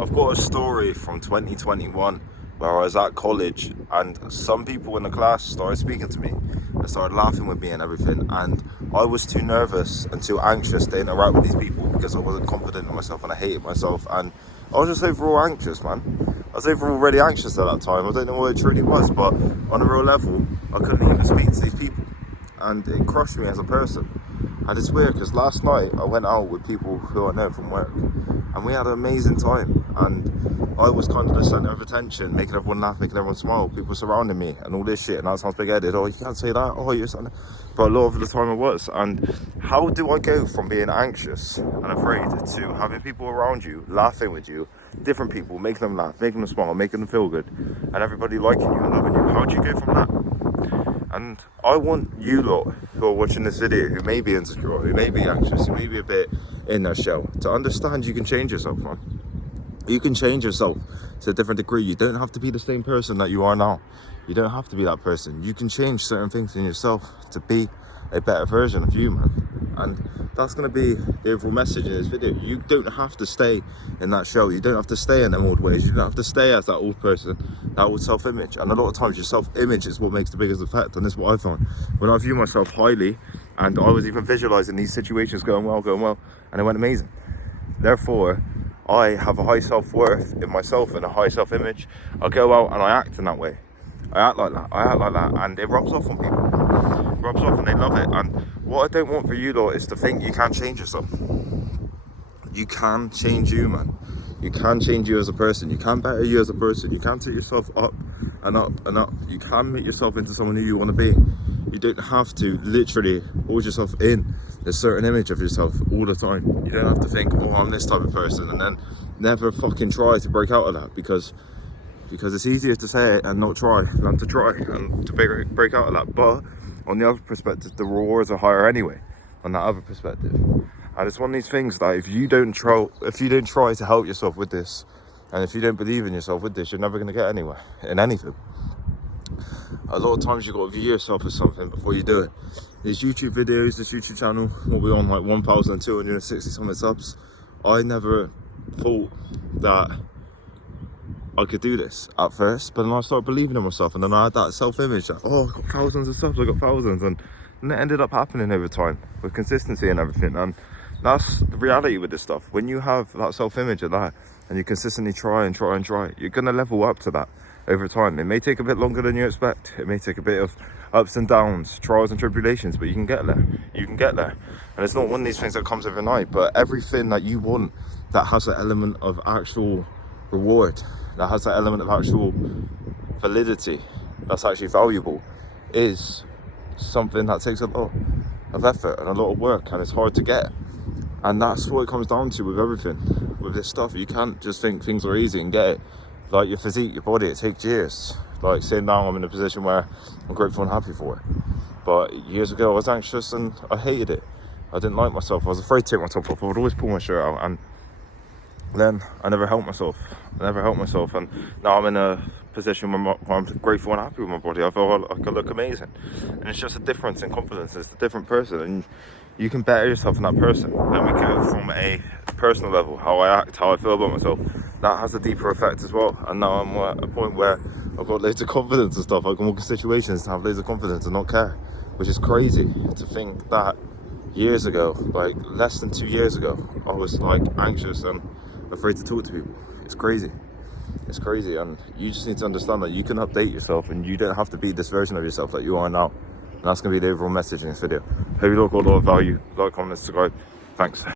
I've got a story from 2021 where I was at college and some people in the class started speaking to me and started laughing with me and everything, and I was too nervous and too anxious to interact with these people because I wasn't confident in myself and I hated myself, and I was just overall anxious, man. I was overall really anxious at that time. I don't know what it truly was, but on a real level I couldn't even speak to these people and it crushed me as a person. And it's weird because last night I went out with people who I know from work and we had an amazing time, and I was kind of the centre of attention, making everyone laugh, making everyone smile, people surrounding me and all this shit, and that sounds big-headed. Oh, you can't say that, oh, you're something. But a lot of the time I was. And how do I go from being anxious and afraid to having people around you, laughing with you, different people, making them laugh, making them smile, making them feel good, and everybody liking you and loving you? How do you go from that? And I want you lot who are watching this video, who may be insecure, who may be anxious, who may be a bit in their shell, to understand you can change yourself, man. You can change yourself to a different degree. You don't have to be the same person that you are now. You don't have to be that person. You can change certain things in yourself to be a better version of you, man. And that's going to be the overall message in this video. You don't have to stay in that shell. You don't have to stay in them old ways. You don't have to stay as that old person, that old self-image. And a lot of times your self-image is what makes the biggest effect. And this is what I found. When I view myself highly, and I was even visualizing these situations going well, and it went amazing. Therefore, I have a high self-worth in myself and a high self-image. I go out and I act in that way. I act like that, and it rubs off on people. It rubs off and they love it. And what I don't want for you lot is to think you can't change yourself. You can change you, man. You can change you as a person. You can better you as a person. You can take yourself up and up and up. You can make yourself into someone who you want to be. You don't have to literally hold yourself in a certain image of yourself all the time. You don't have to think, oh, I'm this type of person, and then never fucking try to break out of that, because it's easier to say it and not try than to try and to break out of that. But on the other perspective, the rewards are higher anyway on that other perspective. And it's one of these things that if you don't try to help yourself with this, and if you don't believe in yourself with this, you're never going to get anywhere in anything. A lot of times you've got to view yourself as something before you do it. These YouTube videos, this YouTube channel, what we're on, like 1,260 something subs. I never thought that I could do this at first, but then I started believing in myself, and then I had that self-image that, oh, I've got thousands of subs, I got thousands, and it ended up happening over time with consistency and everything. And that's the reality with this stuff. When you have that self-image of that, and you consistently try, you're gonna level up to that over time. It may take a bit longer than you expect. It may take a bit of ups and downs, trials and tribulations, but you can get there. You can get there. And it's not one of these things that comes overnight, but everything that you want that has an element of actual reward, that has that element of actual validity, that's actually valuable, is something that takes a lot of effort and a lot of work, and it's hard to get. And that's what it comes down to with everything. With this stuff, you can't just think things are easy and get it. Like your physique, your body, it takes years. Like saying now I'm in a position where I'm grateful and happy for it. But years ago I was anxious and I hated it. I didn't like myself. I was afraid to take my top off. I would always pull my shirt out, and then I never helped myself. And now I'm in a position where I'm grateful and happy with my body. I feel like I look amazing. And it's just a difference in confidence. It's a different person, and you can better yourself in that person. Then we go from a personal level, how I act, how I feel about myself. That has a deeper effect as well. And now I'm at a point where I've got loads of confidence and stuff. I can walk in situations and have loads of confidence and not care, which is crazy to think that years ago, like less than 2 years ago, I was like anxious and afraid to talk to people. It's crazy. And you just need to understand that you can update yourself, and you don't have to be this version of yourself that you are now. And that's going to be the overall message in this video. Hope you all got a lot of value. Like, comment, subscribe. Thanks.